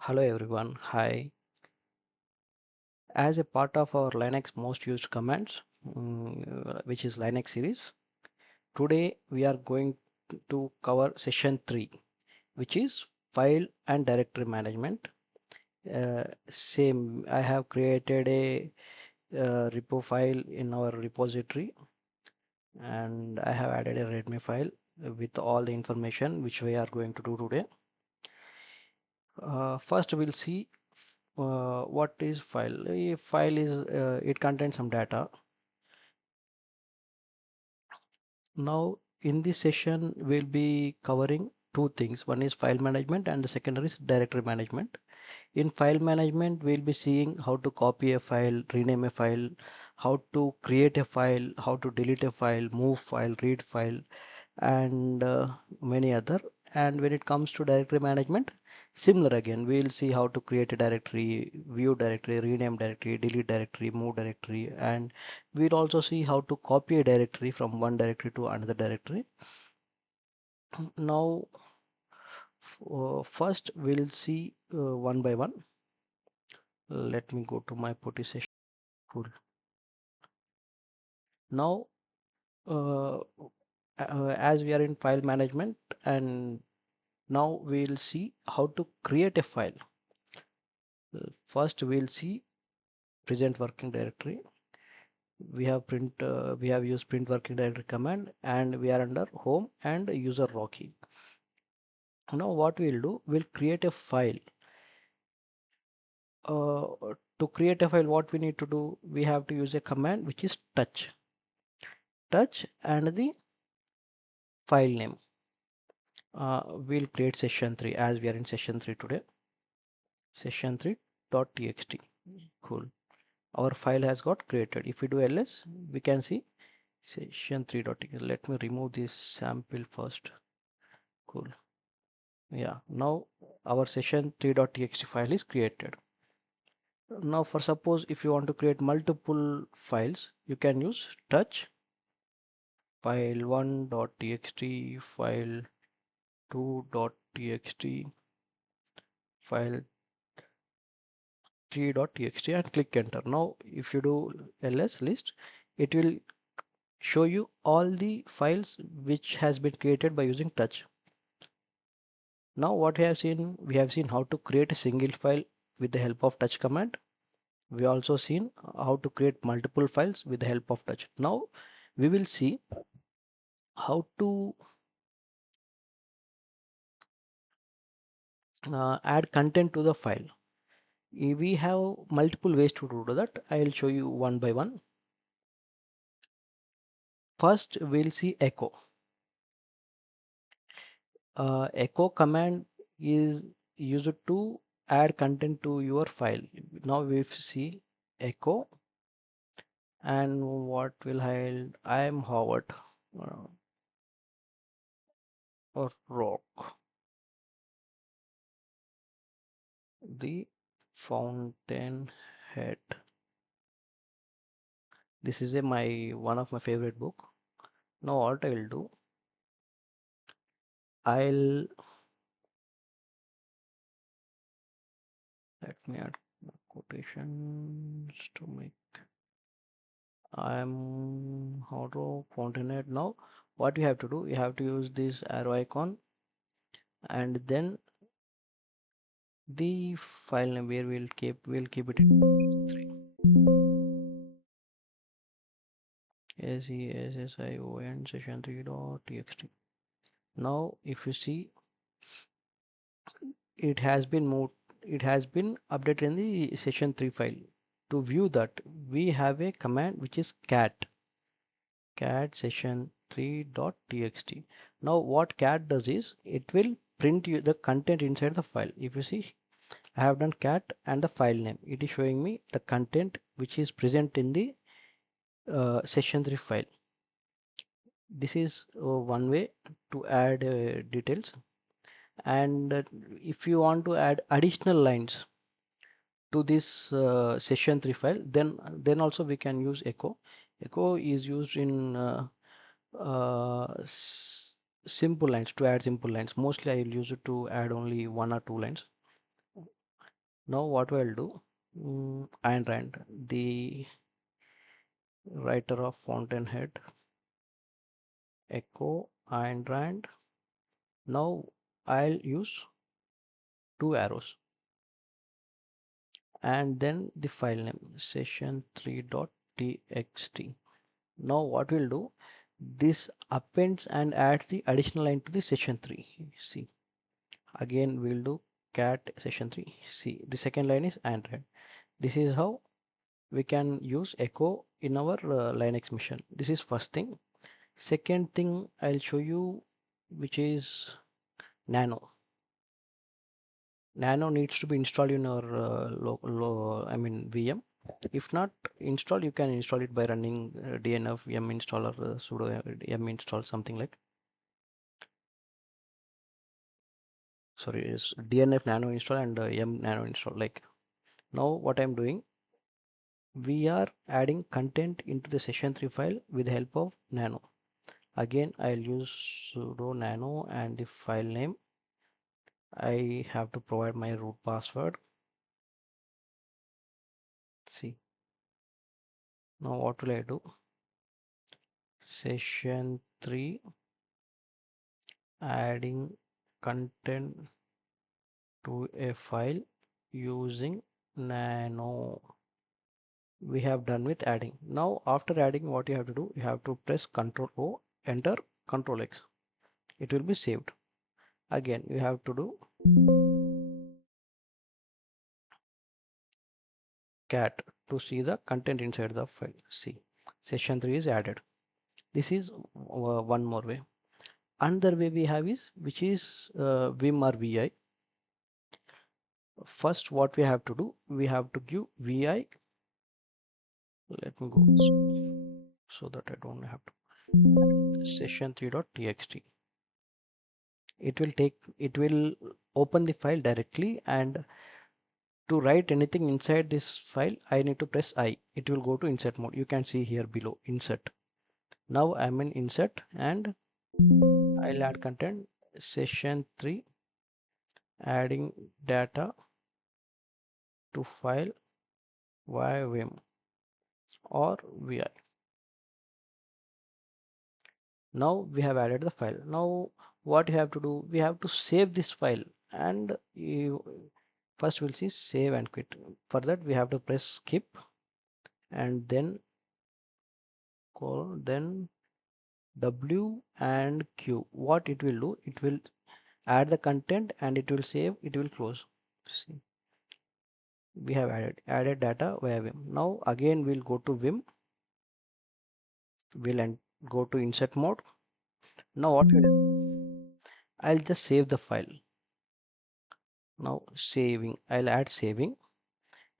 Hello everyone. Hi. As a part of our Linux most used commands, which is Linux series, today we are going to cover session 3, which is file and directory management. Same, I have created a repo file in our repository and I have added a readme file with all the information which we are going to do today. First, we'll see what is file. A file is it contains some data. Now, in this session, we'll be covering two things. One is file management and the second is directory management. In file management, we'll be seeing how to copy a file, rename a file, how to create a file, how to delete a file, move file, read file, and many other. And when it comes to directory management, similar again, we'll see how to create a directory, view directory, rename directory, delete directory, move directory, and we'll also see how to copy a directory from one directory to another directory. Now, first we'll see one by one. Let me go to my POTI session. Cool. Now, as we are in file management, and now we'll see how to create a file. First, we'll see present working directory. We have used print working directory command, and we are under home and user Rocky. Now, what we'll do, we'll create a file. To create a file, what we need to do, we have to use a command which is touch and the file name. We'll create session 3 as we are in session 3 today. Session3.txt. Cool. Our file has got created. If we do ls, we can see session3.txt. Let me remove this sample first. Cool. Yeah. Now our session3.txt file is created. Now for suppose if you want to create multiple files, you can use touch file1.txt, file2.txt, file 3.txt and click enter. Now if you do ls list, it will show you all the files which has been created by using touch. Now what we have seen how to create a single file with the help of touch command. We also seen how to create multiple files with the help of touch. Now we will see how to add content to the file. We have multiple ways to do that. I'll show you one by one. First, we'll see echo. Echo command is used to add content to your file. Now we see echo and what will hide. I am Howard uh, or rock the fountain head. This is my one of my favorite book. Now what I will do, I'll let me add quotations to make. I'm Howard fountainhead. Now what you have to do, you have to use this arrow icon and then the file name where we'll keep it in 3 SESSION session3.txt. Now if you see, it has been moved, it has been updated in the session 3 file. To view that, we have a command which is cat session3.txt. Now what cat does is it will print you the content inside the file. If you see, I have done cat and the file name. It is showing me the content which is present in the session 3 file. This is one way to add details. And if you want to add additional lines to this session 3 file, then also we can use echo. Echo is used in simple lines, to add simple lines. Mostly I will use it to add only one or two lines. Now what we'll do, Ayn Rand, the writer of Fountainhead, echo Ayn Rand. Now I'll use two arrows and then the file name session3.txt. Now what we'll do, this appends and adds the additional line to the session3. See, again we'll do cat session3. See, the second line is Android. This is how we can use echo in our Linux machine. This is first thing. Second thing I'll show you, which is nano. Nano needs to be installed in our VM. If not installed, you can install it by running dnf yum install or sudo yum install, something like. Sorry, is dnf nano install and yum nano install. Like, now what I'm doing, we are adding content into the session3 file with the help of nano. Again, I'll use sudo nano and the file name. I have to provide my root password. See, now what will I do? Session3 adding content to a file using nano. We have done with adding. Now after adding, what you have to do, you have to press Ctrl O, enter, Ctrl X. It will be saved. Again, you have to do cat to see the content inside the file. See, session3 is added. This is one more way. Another way we have is, which is vim or vi. First, what we have to do, we have to give vi. Let me go so that I don't have to. Session3.txt. It will open the file directly, and to write anything inside this file, I need to press I. It will go to insert mode. You can see here below, insert. Now I'm in insert and I'll add content, session3 adding data to file via vim or vi. Now we have added the file. Now what you have to do, we have to save this file, and first we'll see save and quit. For that we have to press skip and then then W and Q. What it will do, it will add the content and it will save, it will close. See, we have added data via vim. Now again we'll go to vim, we'll go to insert mode. Now what will I'll just save the file. Now saving, I'll add saving,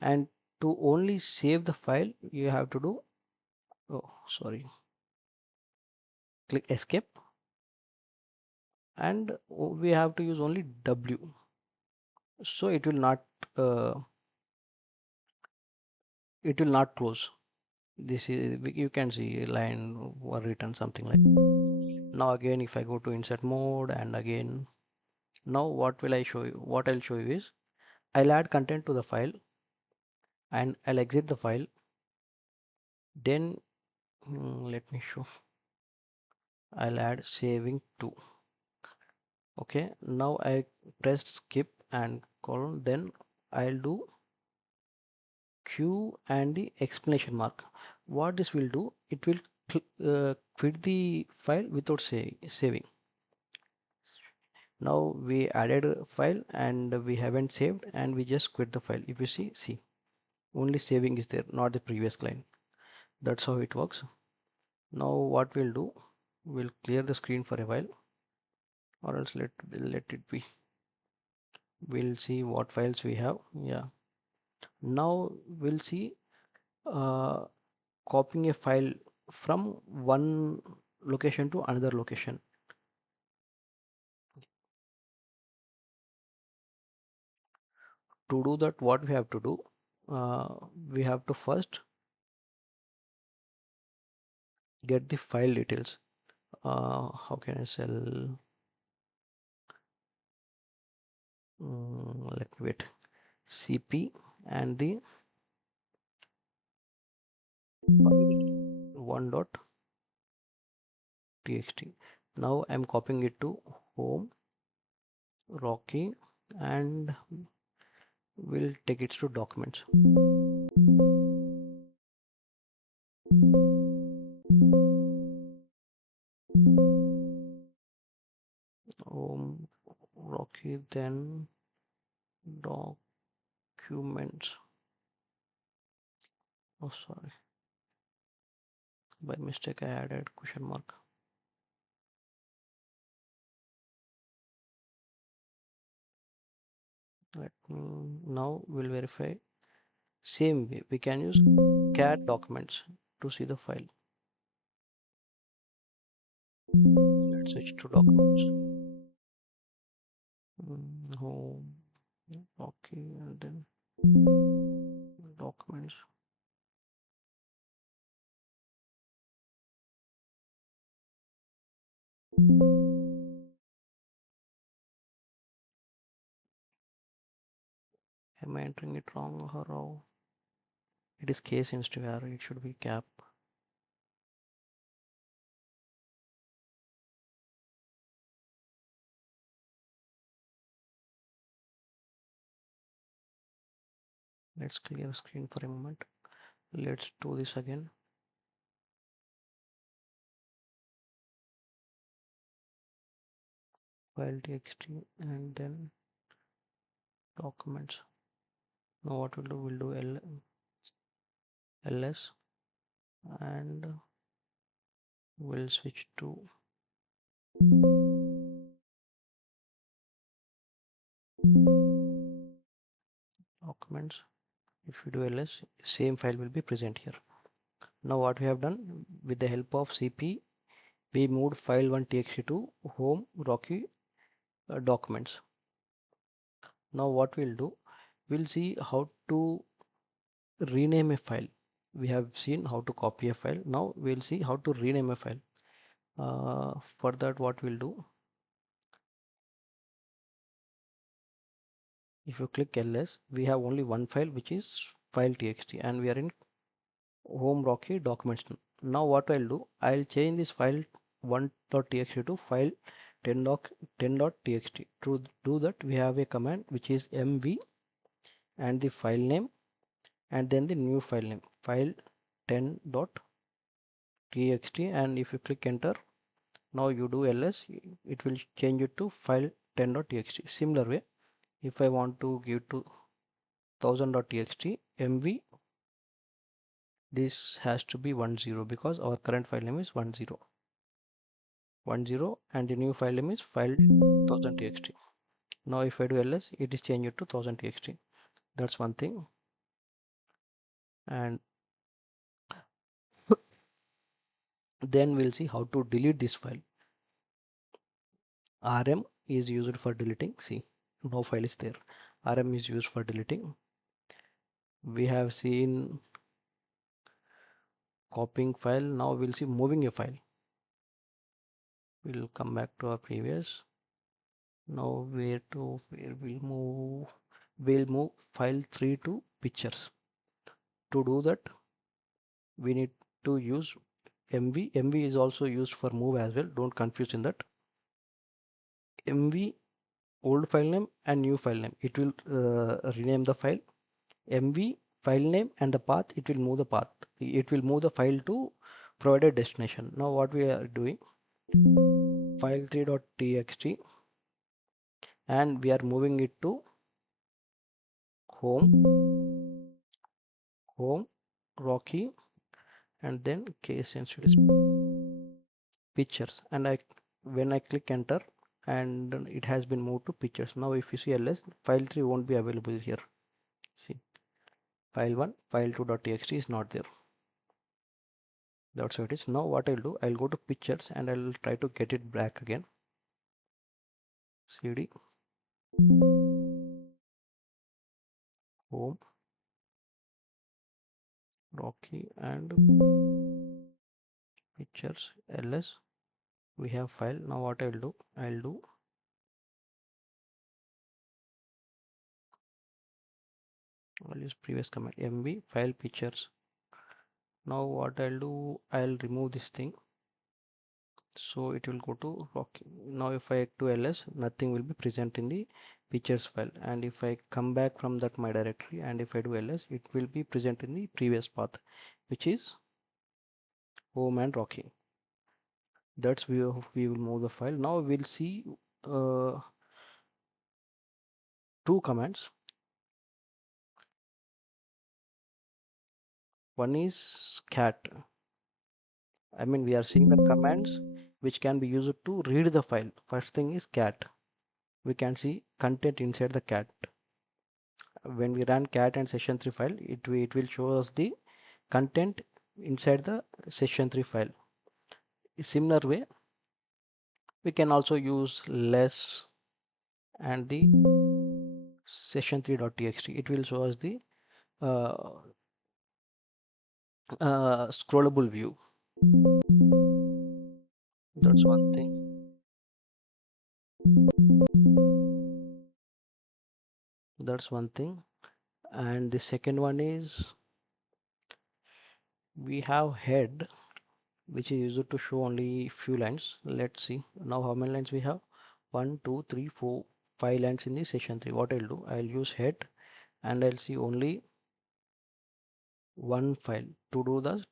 and to only save the file you have to do, oh sorry, click escape, and we have to use only W, so uh, it will not close. This is, you can see line or written something like. Now again if I go to insert mode and again, now what will I show you, what I'll show you is, I'll add content to the file and I'll exit the file, then let me show, I'll add saving to. Okay, now I pressed skip and colon, then I'll do Q and the exclamation mark. What this will do, it will quit the file without saving. Now we added a file and we haven't saved and we just quit the file. If you see, only saving is there, not the previous line. That's how it works. Now what we'll do, we'll clear the screen for a while, or else let it be. We'll see what files we have. Yeah. Now we'll see uh, copying a file from one location to another location. To do that, what we have to do, we have to first get the file details. How can I sell? Let me wait. cp and the file 1.txt. Now I'm copying it to home Rocky and we'll take it to documents. Rocky, then documents. Oh, sorry, by mistake I added question mark. Let me now we'll verify. Same way we can use cat documents to see the file. Let's switch to documents. Home, okay, and then documents. Am I entering it wrong or how? It is case sensitive error. It should be cap. Let's clear screen for a moment. Let's do this again. File txt and then documents. Now what we'll do ls and we'll switch to documents. If you do ls, same file will be present here. Now what we have done with the help of cp, we moved file1 txt to home Rocky documents. Now what we'll do, we'll see how to rename a file. We have seen how to copy a file. Now we'll see how to rename a file. For that, what we'll do, if you click ls, we have only one file, which is file txt, and we are in home Rocky documents. Now what I'll do, I'll change this file 1.txt to file 10.txt. To do that, we have a command which is mv and the file name and then the new file name, file 10.txt, and if you click enter, now you do ls, it will change it to file 10.txt. Similar way, if I want to give to 1000.txt mv, this has to be 10 because our current file name is 10 and the new file name is file 1000.txt. Now if I do ls, it is changed to 1000.txt. That's one thing. And then we'll see how to delete this file. rm is used for deleting. See, no file is there. Rm is used for deleting. We have seen copying file. Now we'll see moving a file. We'll come back to our previous. Now where we'll move file 3 to pictures. To do that, we need to use mv. Mv is also used for move as well. Don't confuse in that. Mv old file name and new file name. It will rename the file. mv file name and the path. It will move the path. It will move the file to provided destination. Now what we are doing, file3.txt, and we are moving it to home Rocky, and then case sensitive pictures, and when I click enter, and it has been moved to pictures. Now if you see ls, file 3 won't be available here. See, file 1 file2.txt is not there. That's how it is. Now what I'll do, I'll go to pictures and I'll try to get it back again. cd home Rocky and pictures ls. We have file. Now what I'll do I'll use previous command mv file pictures. Now what I'll do, I'll remove this thing, so it will go to Rocky. Now if I do ls, nothing will be present in the pictures file, and if I come back from that my directory and if I do ls, it will be present in the previous path, which is home and Rocky. That's we will move the file. Now we'll see uh, two commands. One is cat. I mean, we are seeing the commands which can be used to read the file. First thing is cat. We can see content inside the cat. When we run cat and session3 file, it will show us the content inside the session3 file. Similar way, we can also use less and the session3.txt. It will show us the uh, scrollable view. That's one thing. That's one thing. And the second one is we have head, which is used to show only few lines. Let's see now how many lines we have. 1 2 3 4 5 lines in the session3. What I'll do, I'll use head and I'll see only one file. To do that,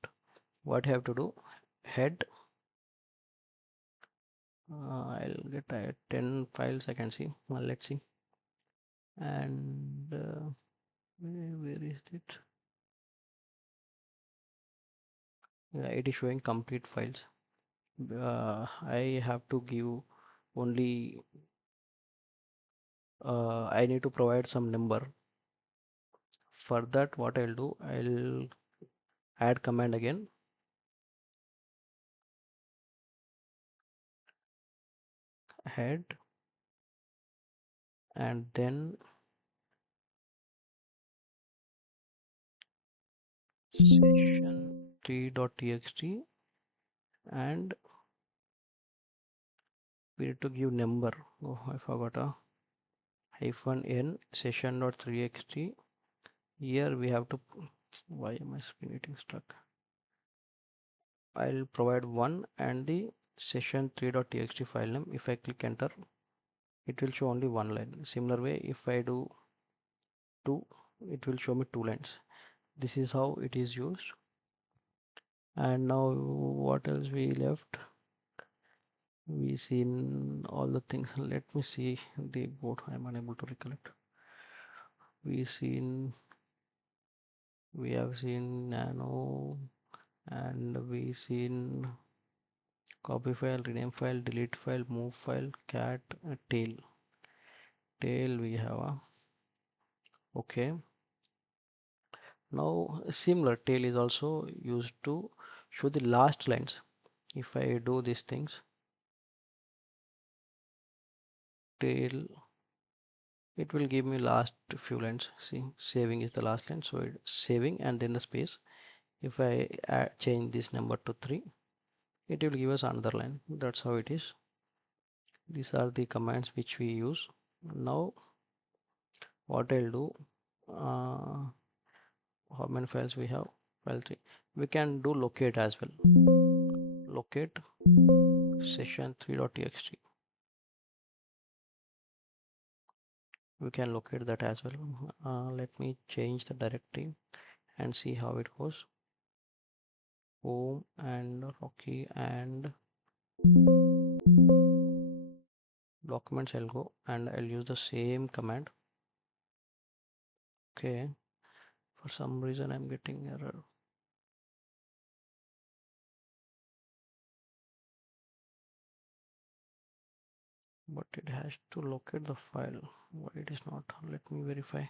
what I have to do, head, I'll get 10 files I can see. Well, let's see. And where is it? Yeah, it is showing complete files. I have to give only I need to provide some number. For that, what I'll do, I'll add command again, head, and then session3.txt, and we need to give number. Oh, I forgot a hyphen n session.3xt. Here we have to, why am I screen getting stuck? I'll provide one and the session3.txt file name. If I click enter, it will show only one line. Similar way, if I do two, it will show me two lines. This is how it is used. And now what else we left? We seen all the things. Let me see the board. I'm unable to recollect. We have seen nano, and we seen copy file, rename file, delete file, move file, cat, tail. Tail we have a, okay. Now similar tail is also used to show the last lines. If I do these things, tail, it will give me last few lines. See, saving is the last line, so it's saving and then the space. If I change this number to 3, it will give us another line. That's how it is. These are the commands which we use. Now what I'll do, how many files we have? File 3. We can do locate as well. Locate session3.txt. We can locate that as well. Let me change the directory and see how it goes. Home and Rocky and documents. I'll go and I'll use the same command. Okay, for some reason I'm getting error. But it has to locate the file. Why it is not? Let me verify.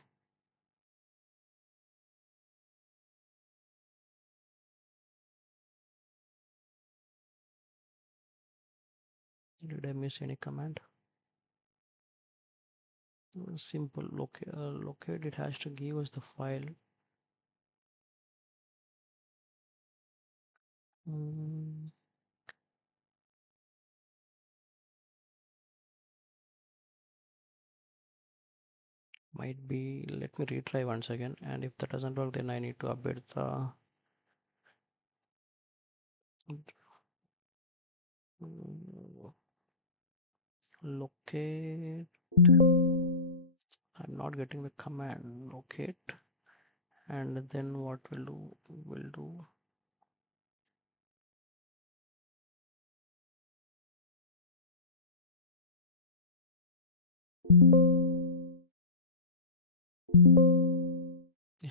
Did I miss any command? Simple locate. It has to give us the file. Mm, Might be, let me retry once again, and if that doesn't work, then I need to update the locate. I'm not getting the command locate, and then what will do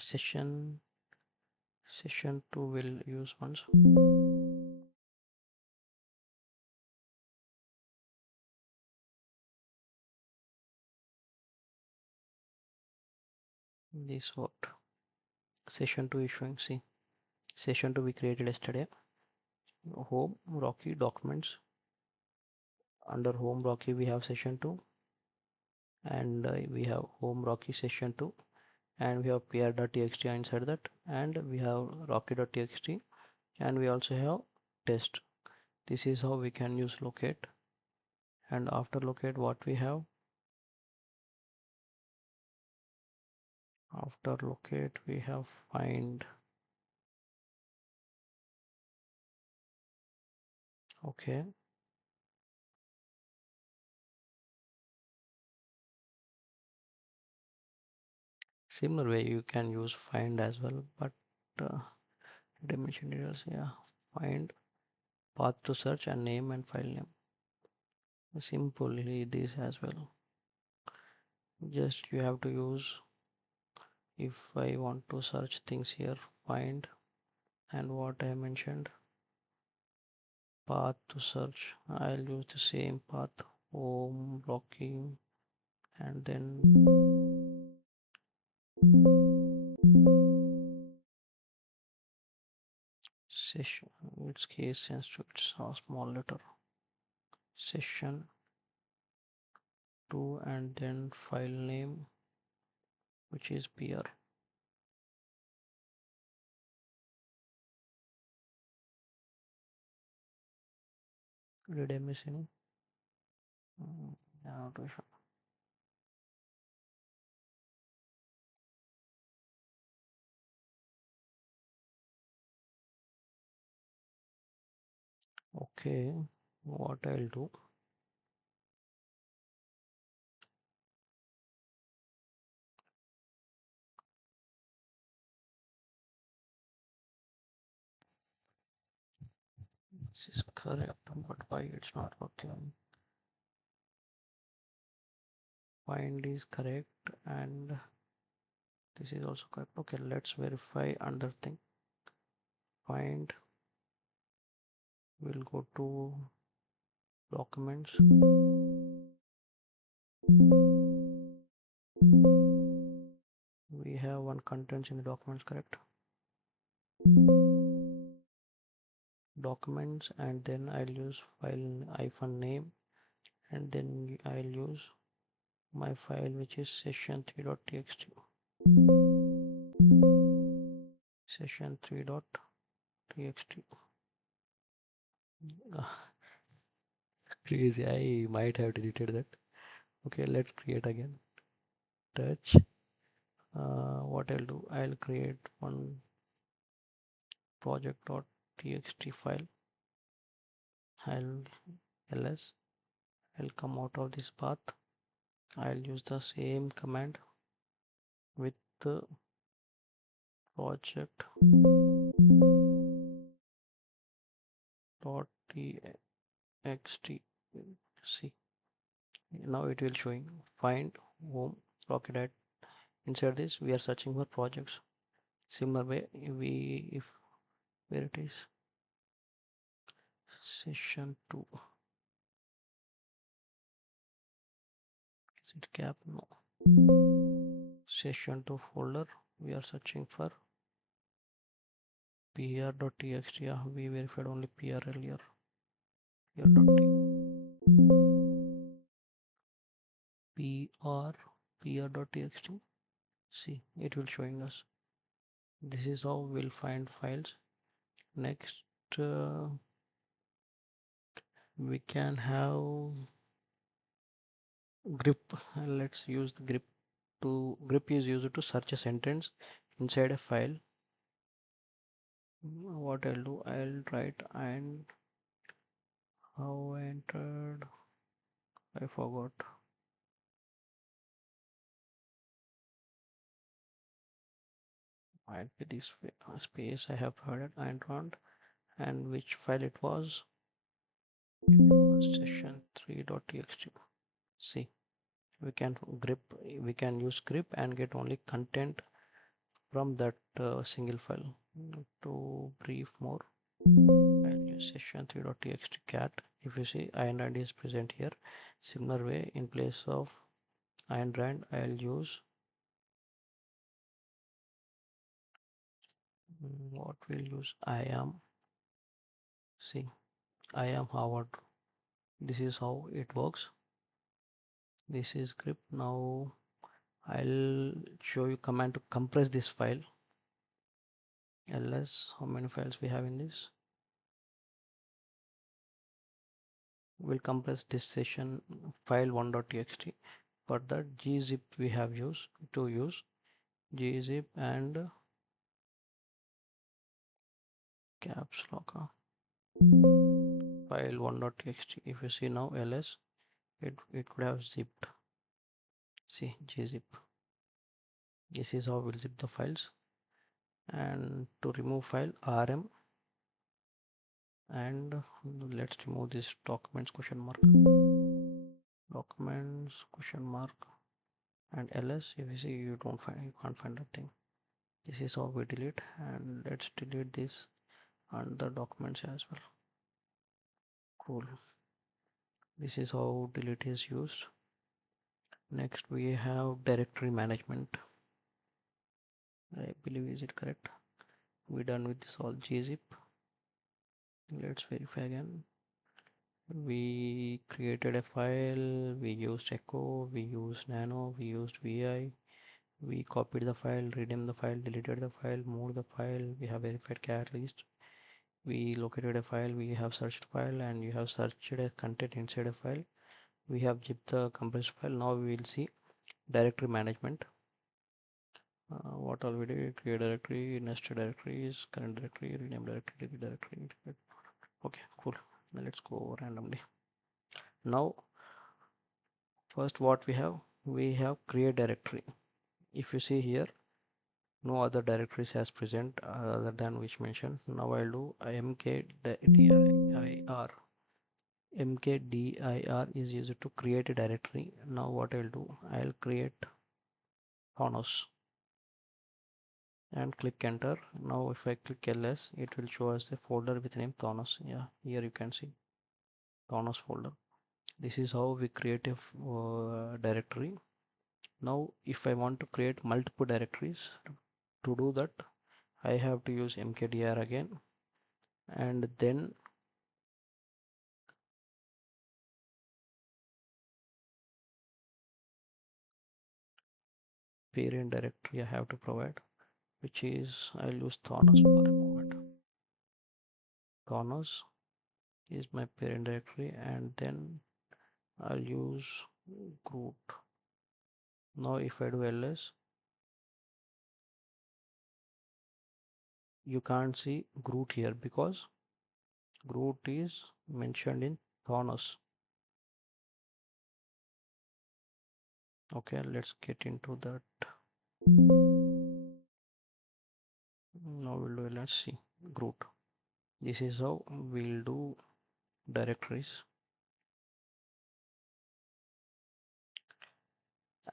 session 2 will use once this what session 2 is showing. See, session 2 we created yesterday. Home Rocky documents. Under home Rocky we have session 2, and we have home Rocky session 2, and we have pr.txt inside that, and we have rocky.txt, and we also have test. This is how we can use locate. And after locate, what we have, after locate we have find. Okay, similar way you can use find as well, but uh, dimension details, yeah, find, path to search, and name and file name. Simply this as well. Just you have to use, if I want to search things here, find, and what I mentioned, path to search, I'll use the same path, home blocking, and then session, its case sensitive, it's a small letter, session 2, and then file name, which is pr. Did I miss any? Annotation. Okay, what I'll do, this is correct, but why it's not working? Find is correct, and this is also correct. Okay, let's verify another thing. Find, we'll go to documents. We have one contents in the documents, correct? Documents, and then I'll use file hyphen name, and then I'll use my file, which is session3.txt. Session3.txt. Crazy, I might have deleted that. Okay, let's create again. Touch. What I'll do, I'll create one project.txt file. I'll ls. I'll come out of this path. I'll use the same command with the project.txt. See, now it will showing find home rocket at. Inside this we are searching for projects. Similar way, we if where it is, session 2, is it cap? No, session 2 folder, we are searching for pr.txt. Yeah, we verified only pr earlier. pr.txt. See, it will showing us. This is how we'll find files. Next, we can have grip. Let's use the grip. to grep is used to search a sentence inside a file. What I'll do, I'll write and how entered, I forgot. Might be this space I have provided and which file it was, session3.txt. See, we can grep, we can use grep and get only content from that single file. To brief more, I'll use session3.txt cat. If you see Ayn Rand is present here, similar way in place of Ayn Rand I'll use what we'll use I am. See, I am Howard. This is how it works. This is script. Now I'll show you command to compress this file. ls, how many files we have in this? We'll compress this session file 1.txt. For that gzip we have used to use gzip and caps lock file 1.txt. If you see now ls, it could have zipped. See gzip. This is how we'll zip the files. And to remove file rm, and let's remove this documents question mark, documents question mark, and ls. If you see you can't find that thing. This is how we delete, and let's delete this and the documents as well. Cool. This is how delete is used. Next we have directory management. I believe, is it correct? We done with this all gzip. Let's verify again. We created a file, we used echo, we used nano, we used vi, we copied the file, renamed the file, deleted the file, moved the file, we have verified cat list, we located a file, we have searched file, and you have searched a content inside a file, we have zipped the compressed file. Now we will see directory management. What all we did: create directory, nested directories, current directory, rename directory, delete directory. Okay, cool. Now let's go randomly. Now first what we have create directory. If you see here, no other directories has present other than which mentioned. Now I'll do mkdir. Mkdir is used to create a directory. Now what I'll do, I'll create Thanos and click enter. Now if I click ls, it will show us a folder with name Thanos. Yeah, here you can see Thanos folder. This is how we create a directory. Now if I want to create multiple directories, to do that I have to use mkdir again, and then parent directory I have to provide, which is I'll use Thanos for the moment. Thanos is my parent directory, and then I'll use Groot. Now if I do ls, you can't see Groot here because Groot is mentioned in Thanos. Okay, let's get into that. Now we'll do, let's see Groot. This is how we'll do directories.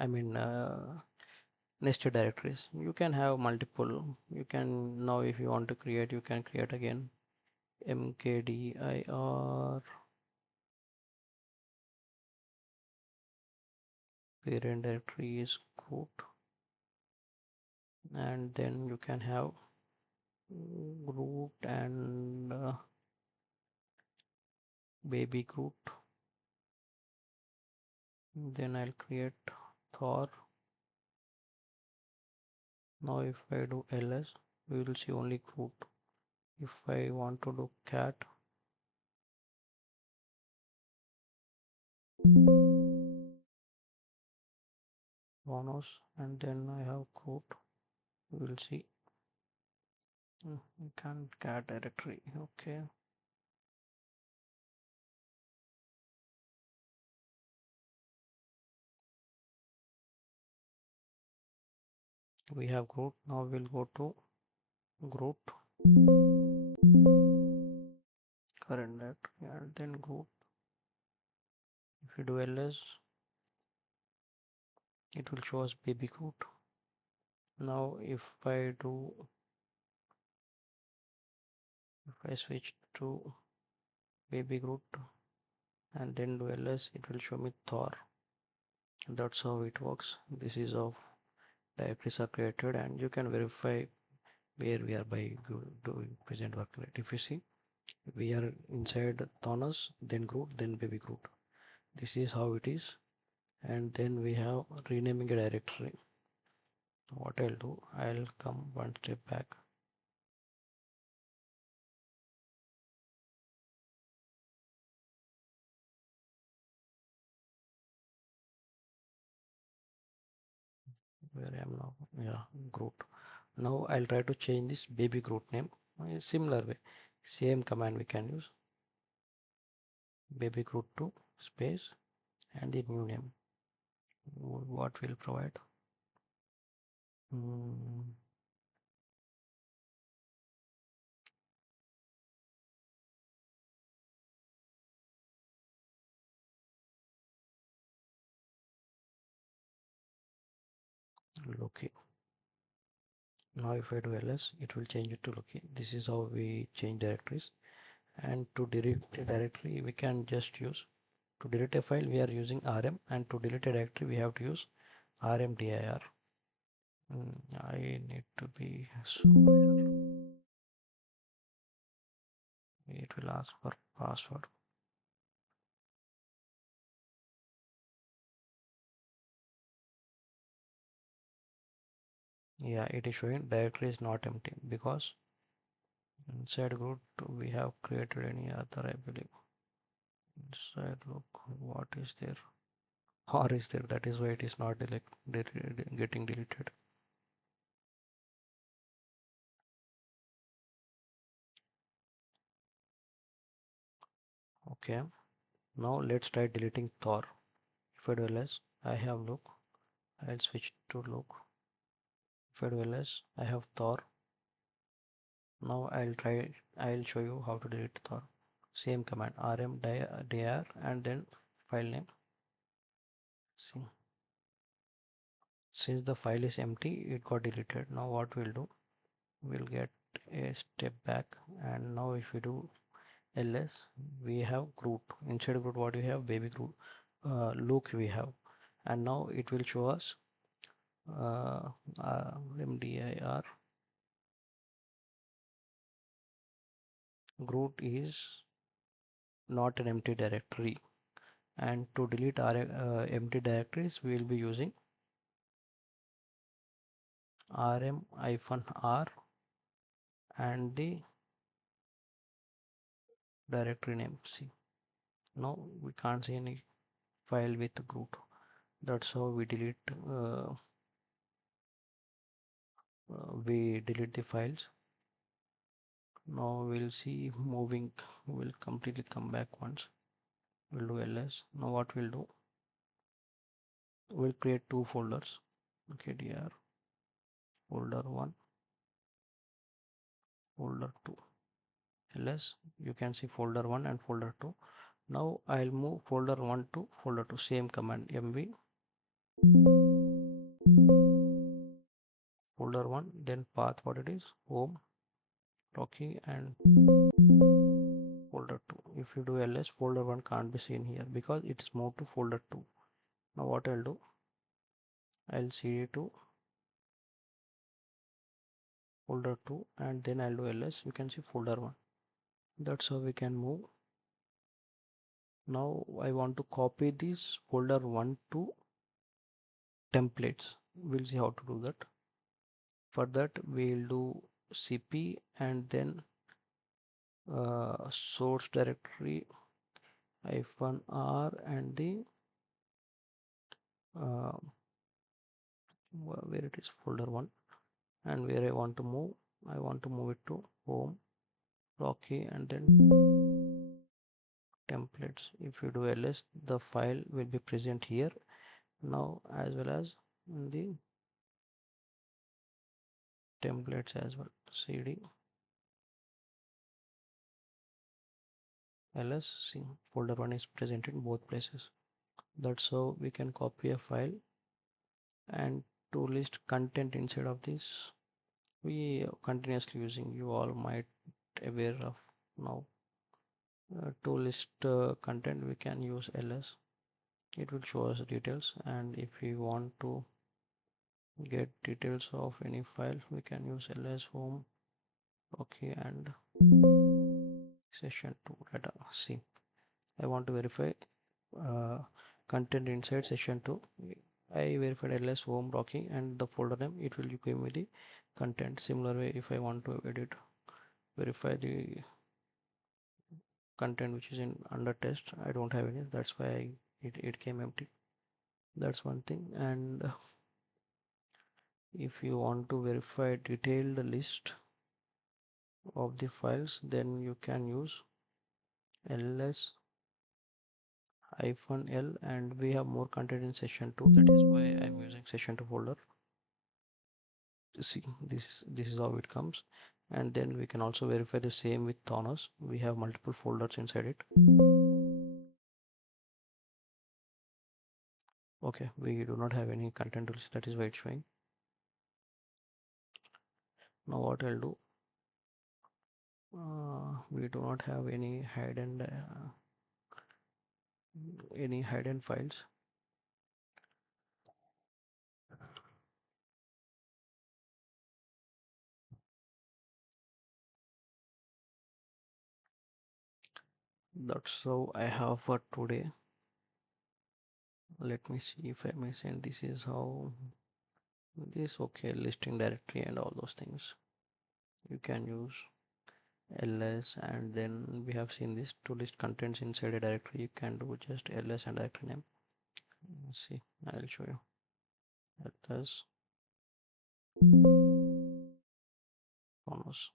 I mean nested directories. You can have multiple. You can, now if you want to create, you can create again mkdir parent directory is Groot, and then you can have Groot and baby Groot. Then I'll create Thor. Now if I do ls, we will see only Groot. If I want to do cat, bonus, and then I have quote. We will see. We can cat directory. Okay. We have group. Now we'll go to group current directory and then group. If you do ls, it will show us baby group. Now if I switch to baby group and then do ls, it will show me Thor. That's how it works. This is how directories are created, and you can verify where we are by doing present work. Right? If you see, we are inside Thanos, then group, then baby group. This is how it is. And then we have renaming a directory. What I'll do, I'll come one step back. Where I am now, yeah, group. Now I'll try to change this baby group name. Similar way, same command we can use. Baby group 2 space and the new name. What will provide? Hmm, Loki. Now if I do ls, it will change it to Loki. This is how we change directories. And to delete a directory, we can just use, to delete a file we are using rm, and to delete a directory we have to use rmdir. I need to be, so it will ask for password. Yeah, it is showing directory is not empty because inside group we have created any other, I believe. Inside, look what is there, or is there, that is why it is not getting deleted. Okay, now let's try deleting Thor. If I do ls, I have look, I'll switch to look. If I do ls, I have Thor. Now I'll show you how to delete Thor. Same command rmdir and then file name. See, since the file is empty, it got deleted. Now what we'll do, we'll get a step back, and now if we do ls, we have group. Inside group, what we have, baby group, look we have, and now it will show us mdir group is not an empty directory. And to delete our empty directories, we will be using rm-r and the directory name. See, now we can't see any file with group. That's how we delete the files. Now we'll see moving, we'll completely come back once. We'll do ls. Now what we'll do, we'll create two folders. Okay, dir folder 1, folder 2. ls, you can see folder 1 and folder 2. Now I'll move folder 1 to folder 2. Same command, mv folder 1, then path, what it is, home, Rocky, and folder 2. If you do ls, folder 1 can't be seen here because it is moved to folder 2. Now what I'll do, I'll cd to folder 2 and then I'll do ls. You can see folder 1. That's how we can move. Now I want to copy this folder 1 to templates. We'll see how to do that. For that we'll do cp and then source directory -r and the uh, where it is folder 1, and where I want to move it to home, Rocky, and then templates. If you do ls, the file will be present here now, as well as in the templates as well. Cd ls, see, folder 1 is present in both places. That's how we can copy a file and to list content inside of this. We continuously using, you all might aware of now. To list content, we can use ls. It will show us details, and if we want to get details of any file, we can use ls home, okay, and session 2 data. See, I want to verify uh, content inside session 2. I verified ls home rocky and the folder name, it will give me the content. Similar way, if I want to edit, verify the content which is in under test, I don't have any, that's why it came empty. That's one thing. And if you want to verify detailed list of the files, then you can use ls hyphen l, and we have more content in session 2, that is why I'm using session 2 folder. See, this is how it comes. And then we can also verify the same with Thanos. We have multiple folders inside it. Okay, we do not have any content tools, that is why it's showing. Now what I'll do, we do not have any hidden files. That's how I have for today. Let me see if I may send. This is how this, okay, listing directory and all those things. You can use ls, and then we have seen this to list contents inside a directory. You can do just ls and directory name. See, I'll show you. ls bonus.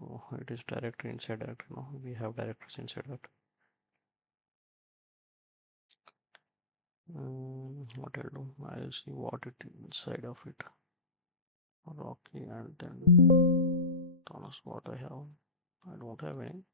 Oh, it is directory inside directory. No, we have directories inside that. What I'll do, I'll see what it inside of it. Rocky, and then Thomas. What I have, I don't have any.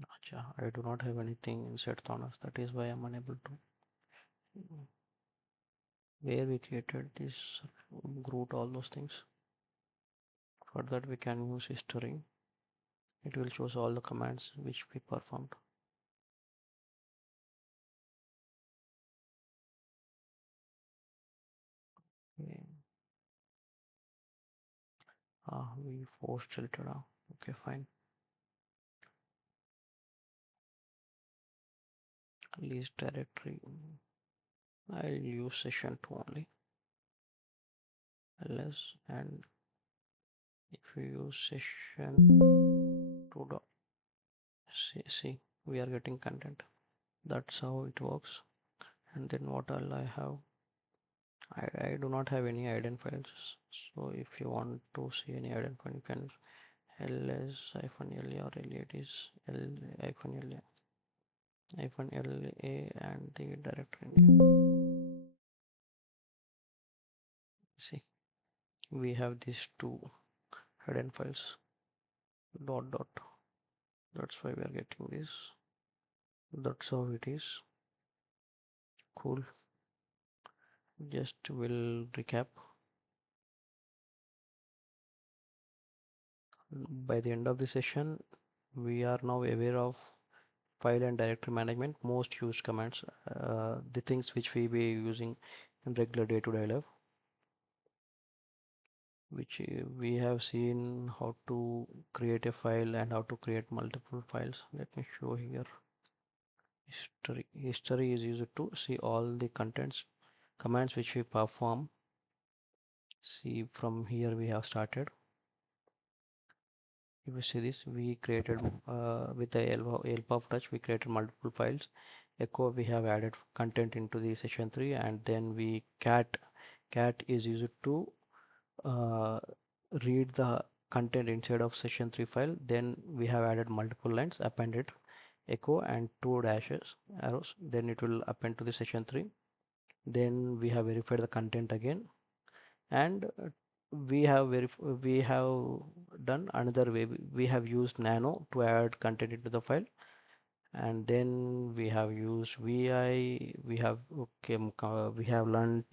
Acha, I do not have anything inside Thomas. That is why I'm unable to. Where we created this root, all those things. For that we can use history. It will show all the commands which we performed. Okay. We forced filter. Okay, fine. List directory. I'll use session 2 only. ls, and if you use session 2 dot, see, we are getting content. That's how it works. And then what all I have, I do not have any hidden files. So if you want to see any hidden file, you can ls hyphen la, or it is l hyphen la hyphen la, and the directory name. See, we have these two hidden files, dot dot. That's why we are getting this. That's how it is. Cool. Just will recap. By the end of the session, we are now aware of file and directory management, most used commands, the things which we be using in regular day-to-day life, which we have seen how to create a file and how to create multiple files. Let me show here. History is used to see all the contents commands which we perform. See, from here we have started. If you see this, we created with the help of touch, we created multiple files. Echo, we have added content into the session 3, and then we cat is used to uh, read the content inside of session 3 file. Then we have added multiple lines, appended echo and two dashes arrows, then it will append to the session 3. Then we have verified the content again, and we have done another way. We have used nano to add content into the file, and then we have used vi. We have learned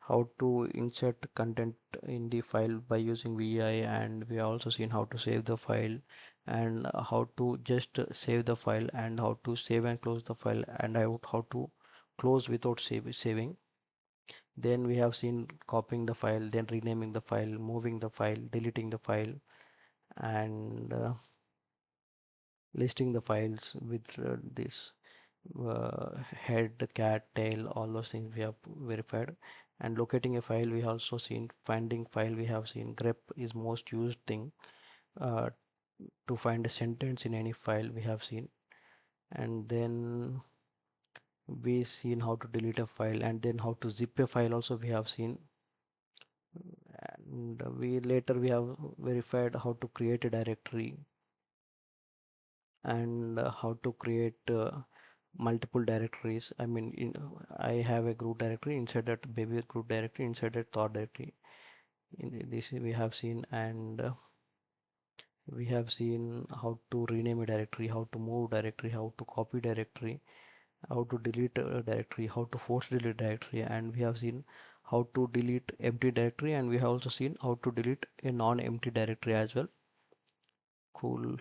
how to insert content in the file by using vi, and we have also seen how to save the file, and how to just save the file, and how to save and close the file, and how to close without saving. Then we have seen copying the file, then renaming the file, moving the file, deleting the file, and listing the files with this head, cat, tail, all those things we have verified. And locating a file, we also seen finding file, we have seen grep is most used thing uh, to find a sentence in any file we have seen. And then we seen how to delete a file, and then how to zip a file also we have seen. And we have verified how to create a directory, and how to create multiple directories. I mean, I have a group directory, inside that baby group directory, inside that thought directory. In this we have seen, and we have seen how to rename a directory, how to move directory, how to copy directory, how to delete a directory, how to force delete directory, and we have seen how to delete empty directory, and we have also seen how to delete a non-empty directory as well. Cool.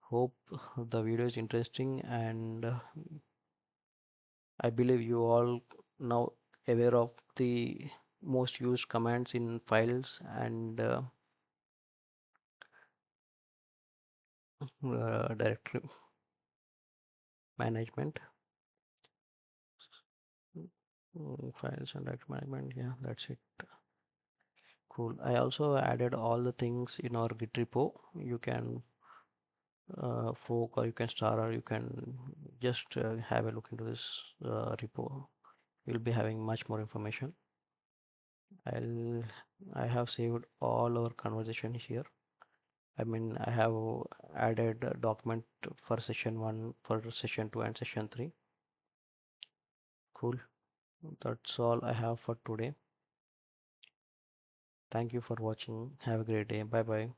Hope the video is interesting, and I believe you all now aware of the most used commands in files and directory management. Files and directory management. Yeah, that's it. Cool. I also added all the things in our Git repo. You can fork, or you can star, or you can just have a look into this repo. You'll be having much more information. I'll I have saved all our conversation here. I mean, I have added a document for session 1, for session 2, and session 3. Cool. That's all I have for today. Thank you for watching. Have a great day. Bye bye.